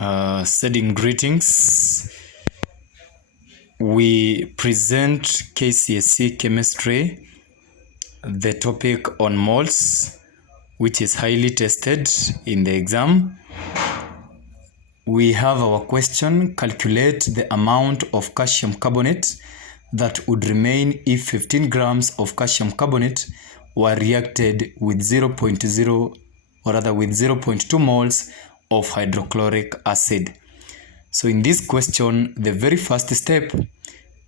Sending greetings. We present KCSE chemistry, the topic on moles, which is highly tested in the exam. We have our question: calculate the amount of calcium carbonate that would remain if 15 grams of calcium carbonate were reacted with 0.2 moles of hydrochloric acid. So in this question, the very first step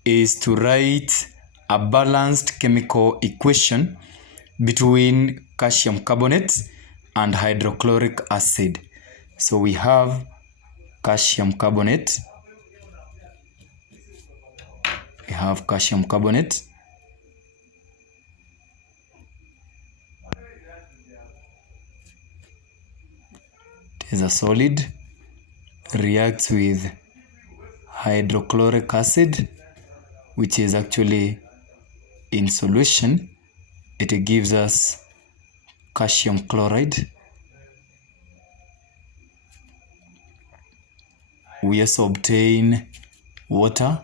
is to write a balanced chemical equation between calcium carbonate and hydrochloric acid. So we have calcium carbonate. We have calcium carbonate. It is a solid, reacts with hydrochloric acid, which is actually in solution. It gives us calcium chloride. We also obtain water.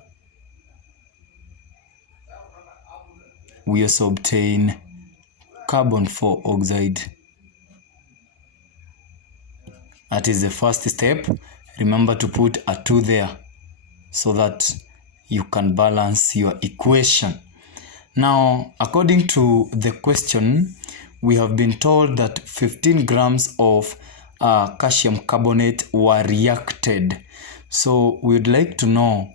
We also obtain carbon dioxide. That is the first step. Remember to put a 2 there so that you can balance your equation. Now, according to the question, we have been told that 15 grams of calcium carbonate were reacted. So we would like to know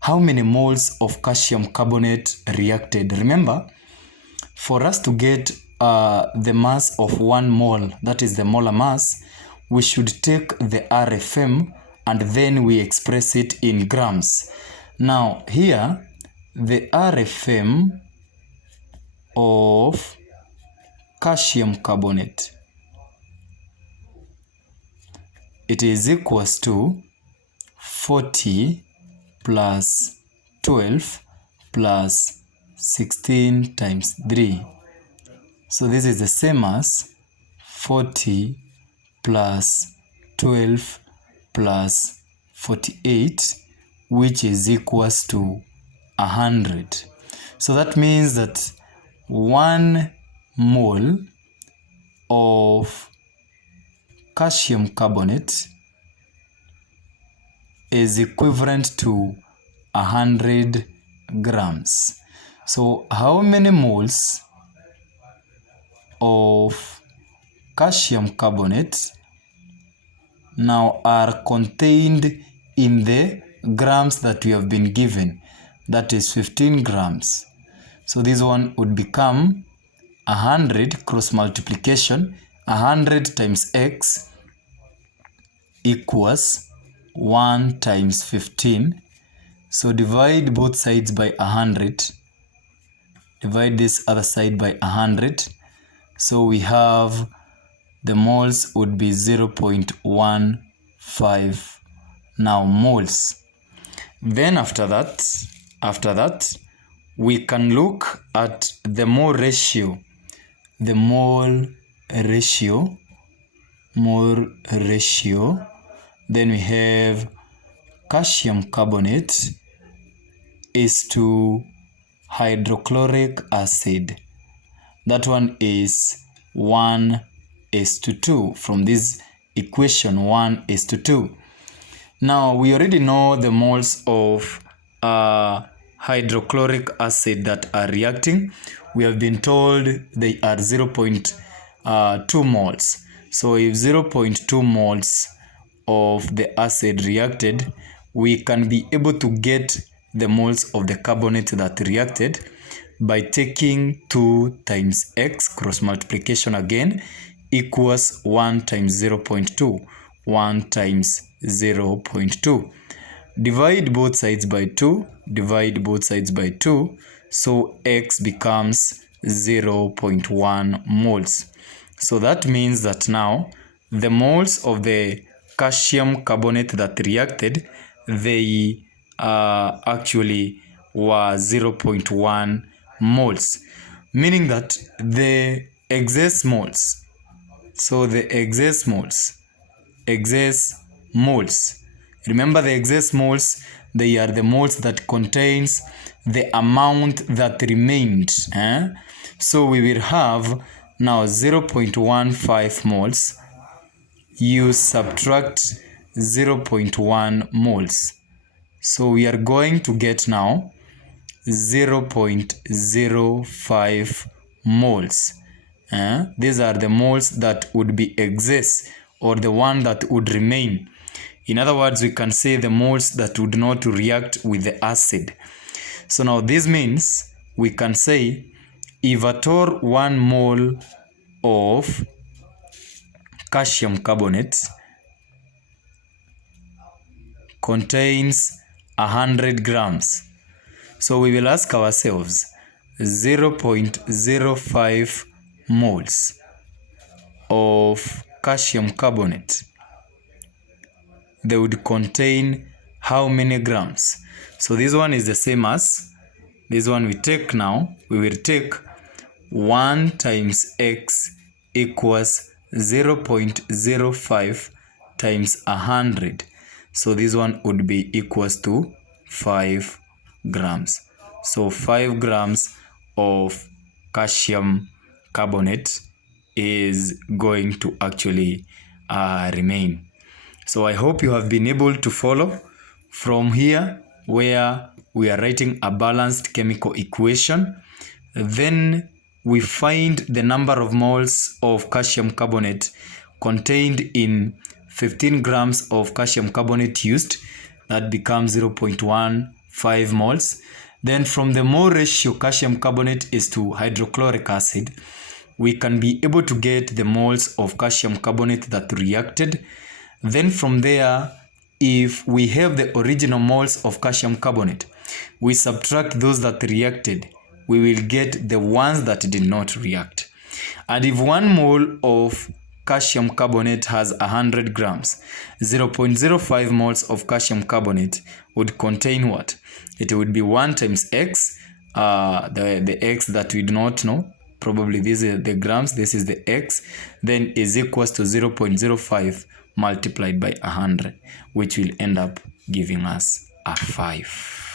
how many moles of calcium carbonate reacted. Remember, for us to get the mass of 1 mole, that is the molar mass, we should take the RFM and then we express it in grams. Now here, the RFM of calcium carbonate, it is equals to 40 plus 12 plus 16 times 3. So this is the same as 40 plus 12 plus 48, which is equals to 100. So that means that 1 mole of calcium carbonate is equivalent to 100 grams. So how many moles of calcium carbonate now are contained in the grams that we have been given? That is 15 grams. So this one would become 100 cross multiplication, 100 times x equals 1 times 15. So divide both sides by 100. Divide this other side by 100. So we have the moles would be 0.15 now moles. Then after that, we can look at the mole ratio. The mole ratio. Then we have calcium carbonate is to hydrochloric acid. That one is 1:2. From this equation, 1:2. Now we already know the moles of hydrochloric acid that are reacting. We have been told they are 0.2 moles. So if 0.2 moles of the acid reacted, we can be able to get the moles of the carbonate that reacted by taking 2 times x cross multiplication again equals 1 times 0.2. 1 times 0.2. Divide both sides by 2. Divide both sides by 2. So x becomes 0.1 moles. So that means that now the moles of the calcium carbonate that reacted, they actually were 0.1 moles, meaning that the excess moles, so the excess moles, excess moles. Remember the excess moles, they are the moles that contains the amount that remained. So we will have now 0.15 moles. You subtract 0.1 moles. So we are going to get now 0.05 moles. These are the moles that would be excess, or the one that would remain. In other words, we can say the moles that would not react with the acid. So now this means we can say if at all 1 mole of calcium carbonate contains 100 grams. So we will ask ourselves 0.05 moles of calcium carbonate, they would contain how many grams? So this one is the same as this one we take now. We will take 1 times x equals 0.05 times 100. So this one would be equals to 5 grams. So 5 grams of calcium carbonate is going to actually remain. So I hope you have been able to follow from here, where we are writing a balanced chemical equation. Then we find the number of moles of calcium carbonate contained in 15 grams of calcium carbonate used. That becomes 0.15 moles. Then from the mole ratio calcium carbonate is to hydrochloric acid, we can be able to get the moles of calcium carbonate that reacted. Then from there, if we have the original moles of calcium carbonate, we subtract those that reacted, we will get the ones that did not react. And if 1 mole of calcium carbonate has 100 grams, 0.05 moles of calcium carbonate would contain what? It would be 1 times x, the x that we do not know. Probably this is the grams, this is the x, then is equals to 0.05 multiplied by 100, which will end up giving us a 5.